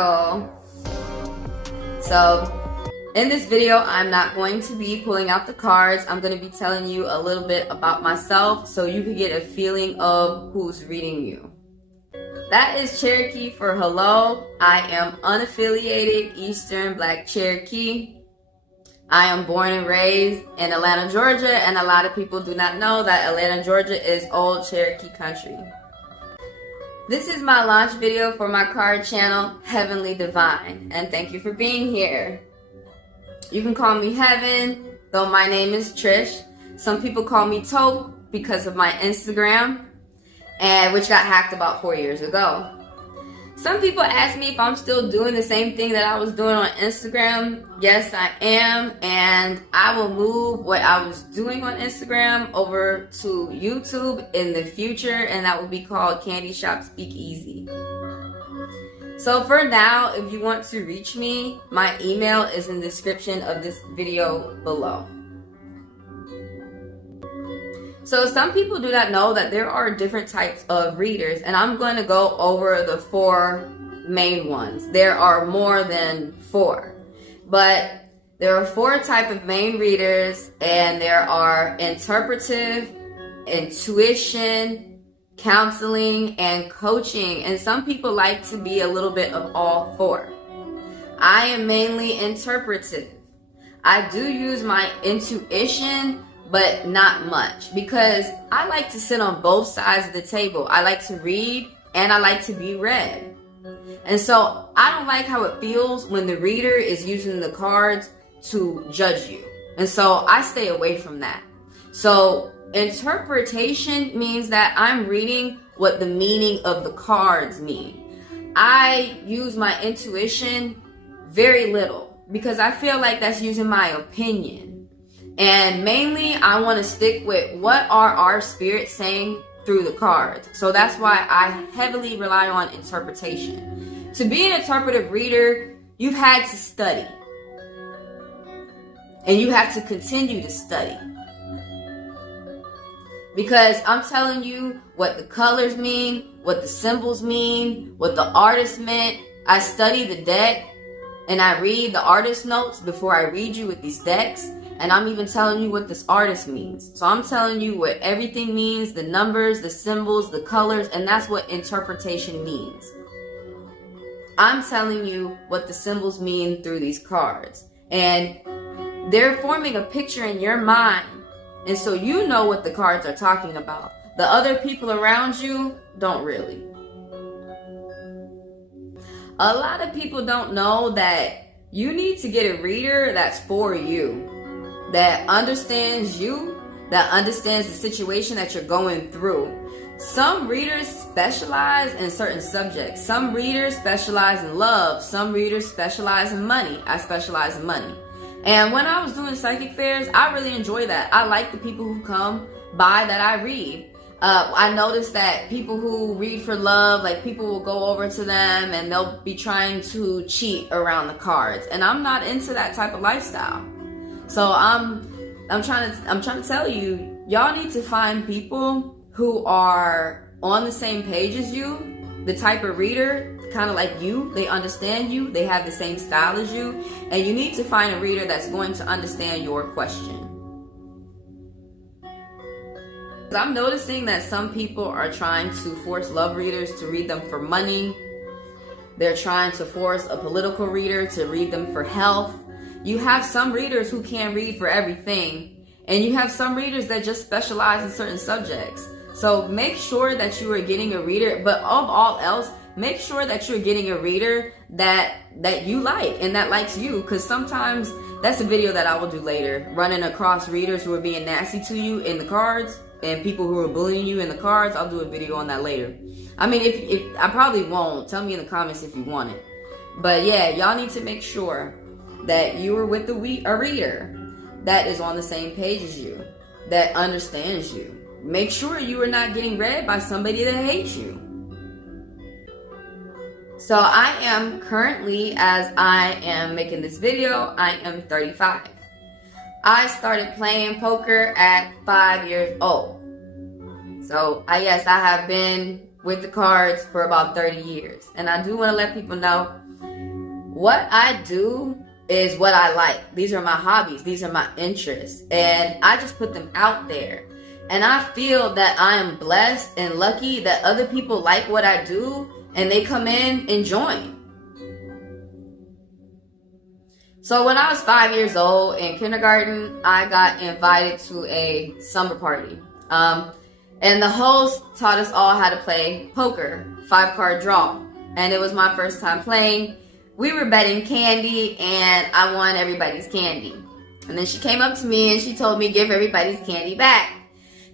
video. So in this video, I'm not going to be pulling out the cards. I'm going to be telling you a little bit about myself so you can get a feeling of who's reading you. That is Cherokee for hello. I am unaffiliated Eastern Black Cherokee. I am born and raised in Atlanta, Georgia, and a lot of people do not know that Atlanta, Georgia is old Cherokee country. This is my launch video for my card channel, Heavenly Divine, and thank you for being here. You can call me Heaven, though my name is Trish. Some people call me Toke because of my Instagram, which got hacked about 4 years ago. Some people ask me if I'm still doing the same thing that I was doing on Instagram. Yes, I am, and I will move what I was doing on Instagram over to YouTube in the future, and that will be called Candy Shop Speakeasy. So for now, if you want to reach me, my email is in the description of this video below. So some people do not know that there are different types of readers, and I'm going to go over the 4 main ones. There are more than 4, but there are 4 types of main readers, and there are interpretive, intuition, counseling, and coaching, and some people like to be a little bit of all 4. I am mainly interpretive. I do use my intuition, but not much, because I like to sit on both sides of the table. I like to read and I like to be read. And so I don't like how it feels when the reader is using the cards to judge you. And so I stay away from that. So interpretation means that I'm reading what the meaning of the cards mean. I use my intuition very little because I feel like that's using my opinion. And mainly, I want to stick with what are our spirits saying through the cards. So that's why I heavily rely on interpretation. To be an interpretive reader, you've had to study. And you have to continue to study. Because I'm telling you what the colors mean, what the symbols mean, what the artist meant. I study the deck and I read the artist notes before I read you with these decks. And I'm even telling you what this artist means. So I'm telling you what everything means, the numbers, the symbols, the colors, and that's what interpretation means. I'm telling you what the symbols mean through these cards. And they're forming a picture in your mind. And so you know what the cards are talking about. The other people around you don't really. A lot of people don't know that you need to get a reader that's for you, that understands you, that understands the situation that you're going through. Some readers specialize in certain subjects. Some readers specialize in love. Some readers specialize in money. I specialize in money. And when I was doing psychic fairs, I really enjoy that. I like the people who come by that I read. I noticed that people who read for love, like people will go over to them and they'll be trying to cheat around the cards. And I'm not into that type of lifestyle. So I'm trying to tell you, y'all need to find people who are on the same page as you, the type of reader, kind of like you. They understand you, they have the same style as you, and you need to find a reader that's going to understand your question. I'm noticing that some people are trying to force love readers to read them for money. They're trying to force a political reader to read them for health. You have some readers who can't read for everything, and you have some readers that just specialize in certain subjects. So make sure that you are getting a reader, but of all else, make sure that you're getting a reader that you like and that likes you, because sometimes that's a video that I will do later, running across readers who are being nasty to you in the cards and people who are bullying you in the cards. I'll do a video on that later. I mean, if I probably won't. Tell me in the comments if you want it. But yeah, y'all need to make sure that you are with a reader that is on the same page as you, that understands you. Make sure you are not getting read by somebody that hates you. So I am currently, as I am making this video, I am 35. I started playing poker at 5 years old. So yes, I have been with the cards for about 30 years. And I do want to let people know what I do is what I like. These are my hobbies. These are my interests. And I just put them out there. And I feel that I am blessed and lucky that other people like what I do and they come in and join. So when I was 5 years old in kindergarten, I got invited to a summer party. And the host taught us all how to play poker, 5-card draw. And it was my first time playing. We were betting candy and I won everybody's candy. And then she came up to me and she told me give everybody's candy back.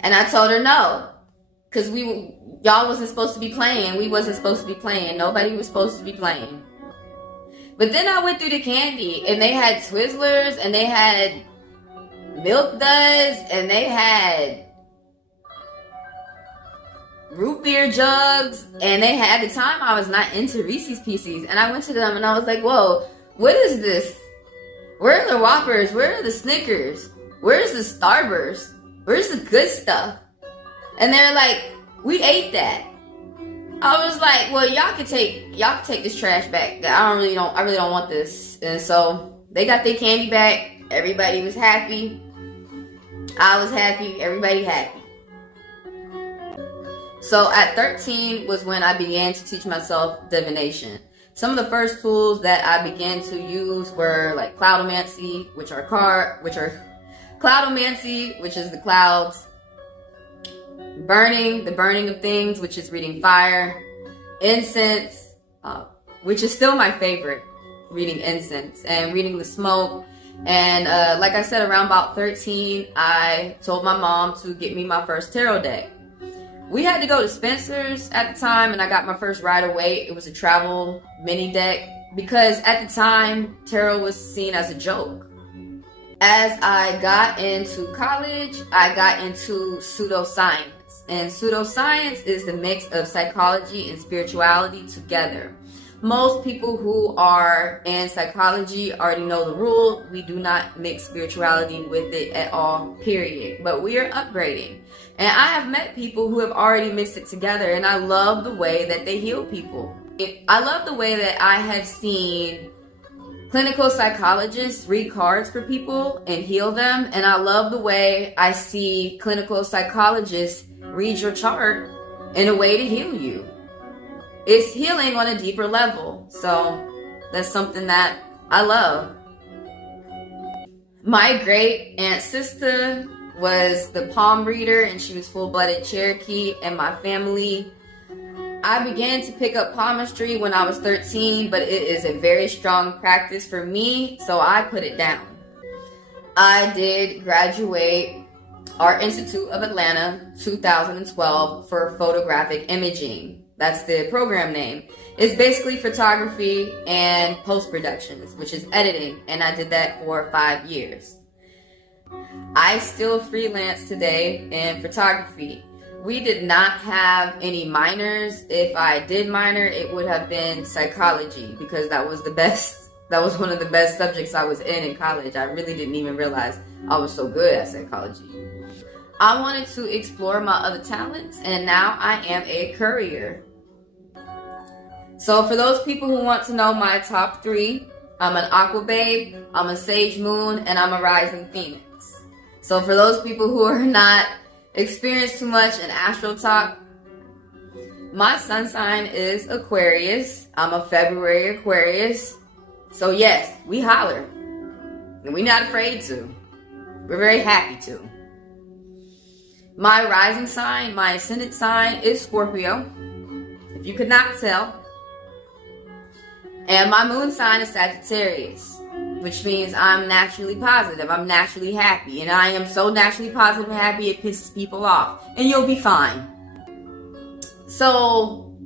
And I told her no, because y'all wasn't supposed to be playing. We wasn't supposed to be playing. Nobody was supposed to be playing. But then I went through the candy, and they had Twizzlers, and they had Milk Duds, and they had root beer jugs, and they had, at the time I was not into Reese's Pieces, and I went to them and I was like, whoa, what is this? Where are the Whoppers? Where are the Snickers? Where's the Starburst? Where's the good stuff? And they're like, we ate that. I was like, well, y'all can take this trash back. I really don't want this. And so they got their candy back. Everybody was happy. I was happy. Everybody happy. So at 13 was when I began to teach myself divination. Some of the first tools that I began to use were like cloudomancy, which is the clouds, burning, the burning of things, which is reading fire, incense, which is still my favorite, reading incense and reading the smoke. And like I said, around about 13, I told my mom to get me my first tarot deck. We had to go to Spencer's at the time, and I got my first Rider-Waite. It was a travel mini deck because at the time, tarot was seen as a joke. As I got into college, I got into pseudoscience. And pseudoscience is the mix of psychology and spirituality together. Most people who are in psychology already know the rule. We do not mix spirituality with it at all, period. But we are upgrading. And I have met people who have already mixed it together, and I love the way that they heal people. I love the way that I have seen clinical psychologists read cards for people and heal them. And I love the way I see clinical psychologists read your chart in a way to heal you. It's healing on a deeper level. So that's something that I love. My great aunt sister was the palm reader, and she was full-blooded Cherokee in my family. I began to pick up palmistry when I was 13, but it is a very strong practice for me, so I put it down. I did graduate Art Institute of Atlanta 2012 for photographic imaging. That's the program name. It's basically photography and post-productions, which is editing, and I did that for 5 years. I still freelance today in photography. We did not have any minors. If I did minor, it would have been psychology, because that was one of the best subjects I was in college. I really didn't even realize I was so good at psychology. I wanted to explore my other talents, and now I am a courier. So for those people who want to know my top 3, I'm an Aqua Babe, I'm a Sage Moon, and I'm a Rising Phoenix. So for those people who are not experienced too much in astro talk, my sun sign is Aquarius. I'm a February Aquarius. So yes, we holler. And we're not afraid to. We're very happy to. My rising sign, my ascendant sign is Scorpio, if you could not tell. And my moon sign is Sagittarius, which means I'm naturally positive. I'm naturally happy. And I am so naturally positive and happy it pisses people off. And you'll be fine. So,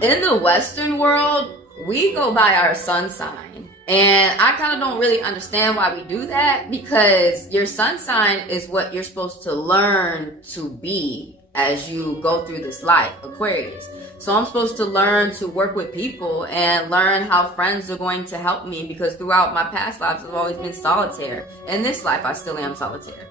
in the Western world, we go by our sun sign. And I kind of don't really understand why we do that, because your sun sign is what you're supposed to learn to be as you go through this life, Aquarius. So I'm supposed to learn to work with people and learn how friends are going to help me, because throughout my past lives, I've always been solitaire. In this life, I still am solitaire.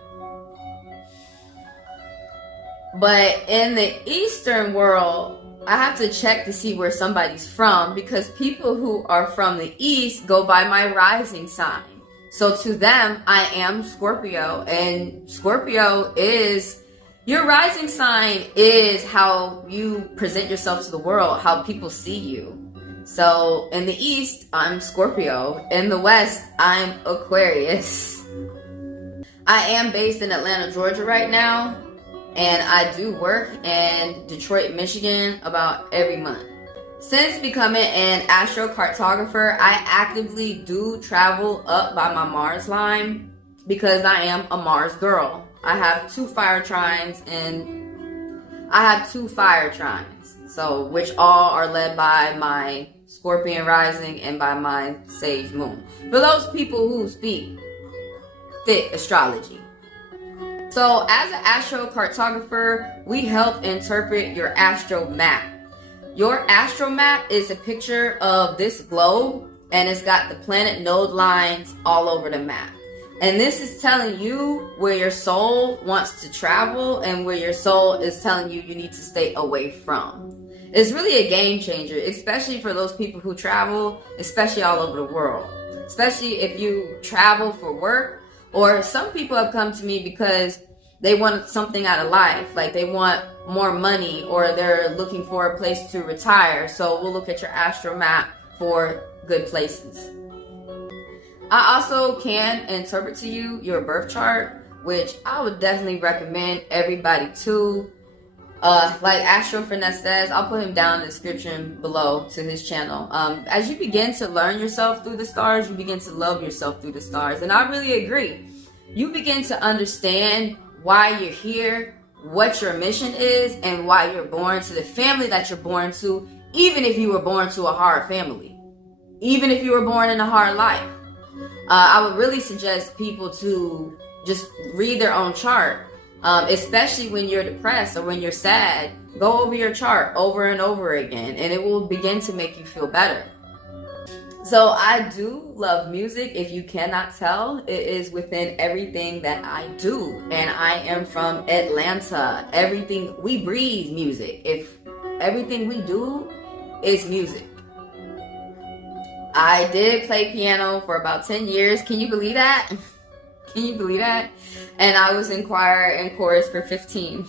But in the Eastern world, I have to check to see where somebody's from, because people who are from the East go by my rising sign. So to them, I am Scorpio, and Scorpio is, your rising sign is how you present yourself to the world, how people see you. So in the East, I'm Scorpio. In the West, I'm Aquarius. I am based in Atlanta, Georgia right now, and I do work in Detroit, Michigan about every month. Since becoming an astrocartographer, I actively do travel up by my Mars line because I am a Mars girl. I have 2 fire trines, so which all are led by my Scorpion rising and by my Sage moon. For those people who speak thick astrology. So as an astrocartographer, we help interpret your AstroMap. Your AstroMap is a picture of this globe, and it's got the planet node lines all over the map. And this is telling you where your soul wants to travel and where your soul is telling you you need to stay away from. It's really a game changer, especially for those people who travel, especially all over the world. Especially if you travel for work, or some people have come to me because they want something out of life, like they want more money, or they're looking for a place to retire. So we'll look at your AstroMap for good places. I also can interpret to you your birth chart, which I would definitely recommend everybody to. Like Astro Finesse says, I'll put him down in the description below to his channel. As you begin to learn yourself through the stars, you begin to love yourself through the stars. And I really agree. You begin to understand why you're here, what your mission is, and why you're born to the family that you're born to, even if you were born to a hard family, even if you were born in a hard life. I would really suggest people to just read their own chart, especially when you're depressed or when you're sad. Go over your chart over and over again, and it will begin to make you feel better. So I do love music. If you cannot tell, it is within everything that I do. And I am from Atlanta. Everything, we breathe music. If everything we do is music. I did play piano for about 10 years. Can you believe that? Can you believe that? And I was in choir and chorus for 15.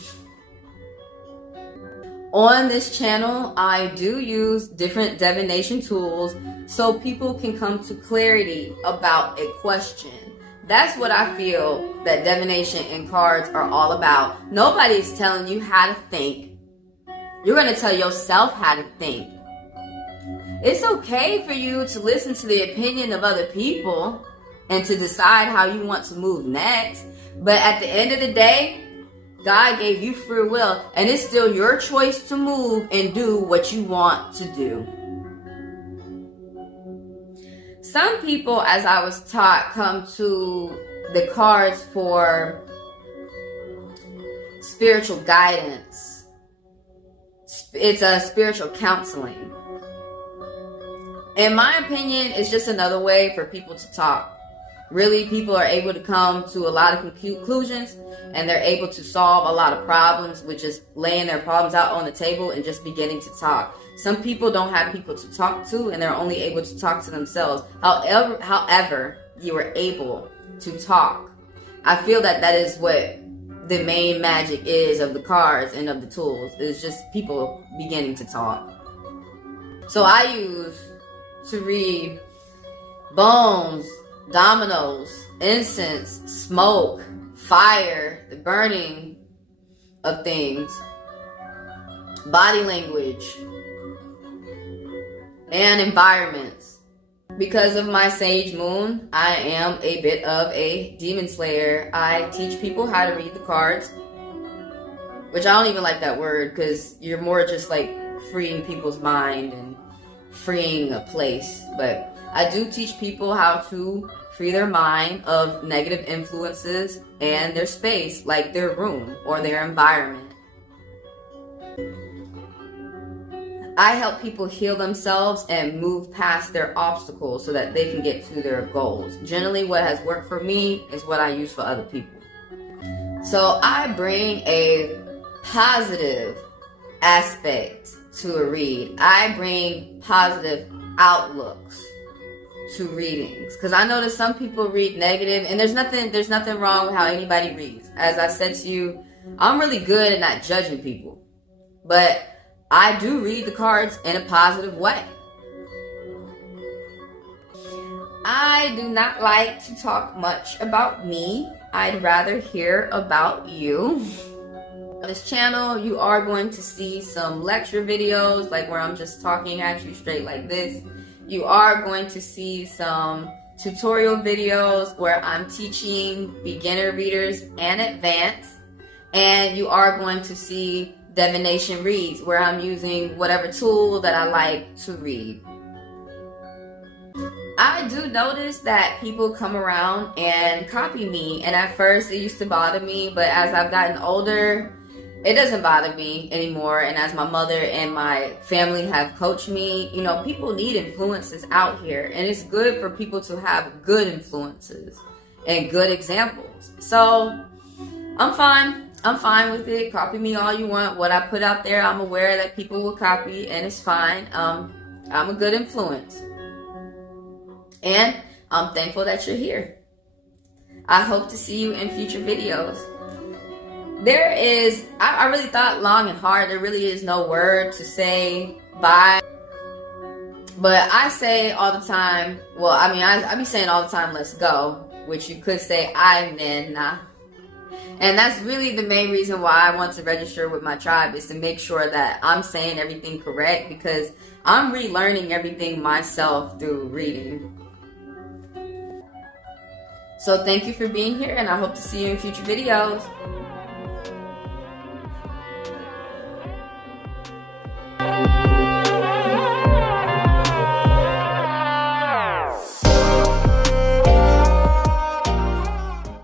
On this channel, I do use different divination tools so people can come to clarity about a question. That's what I feel that divination and cards are all about. Nobody's telling you how to think. You're going to tell yourself how to think. It's okay for you to listen to the opinion of other people and to decide how you want to move next. But at the end of the day, God gave you free will, and it's still your choice to move and do what you want to do. Some people, as I was taught, come to the cards for spiritual guidance. It's a spiritual counseling. In my opinion, it's just another way for people to talk. Really, people are able to come to a lot of conclusions, and they're able to solve a lot of problems with just laying their problems out on the table and just beginning to talk. Some people don't have people to talk to, and they're only able to talk to themselves. However, you are able to talk. I feel that that is what the main magic is of the cards and of the tools. It's just people beginning to talk. So I use to read bones, dominoes, incense, smoke, fire, the burning of things, body language, and environments. Because of my Sage Moon, I am a bit of a demon slayer. I teach people how to read the cards, which I don't even like that word because you're more just like freeing people's mind and freeing a place. But I do teach people how to free their mind of negative influences and their space, like their room or their environment. I help people heal themselves and move past their obstacles so that they can get to their goals. Generally, what has worked for me is what I use for other people. So I bring a positive aspect to a read. I bring positive outlooks to readings, because I know that some people read negative, and there's nothing wrong with how anybody reads. As I said to you, I'm really good at not judging people, but I do read the cards in a positive way. I do not like to talk much about me. I'd rather hear about you. On this channel, you are going to see some lecture videos, like where I'm just talking at you straight like this. You are going to see some tutorial videos where I'm teaching beginner readers and advanced. And you are going to see divination reads where I'm using whatever tool that I like to read. I do notice that people come around and copy me, and at first it used to bother me, but as I've gotten older, it doesn't bother me anymore. And as my mother and my family have coached me, you know, people need influences out here, and it's good for people to have good influences and good examples. So I'm fine with it. Copy me all you want. What I put out there, I'm aware that people will copy, and it's fine. I'm a good influence. And I'm thankful that you're here. I hope to see you in future videos. I really thought long and hard. There really is no word to say bye. But I say all the time, well, I be saying all the time, let's go, which you could say Amen. And that's really the main reason why I want to register with my tribe, is to make sure that I'm saying everything correct, because I'm relearning everything myself through reading. So thank you for being here, and I hope to see you in future videos.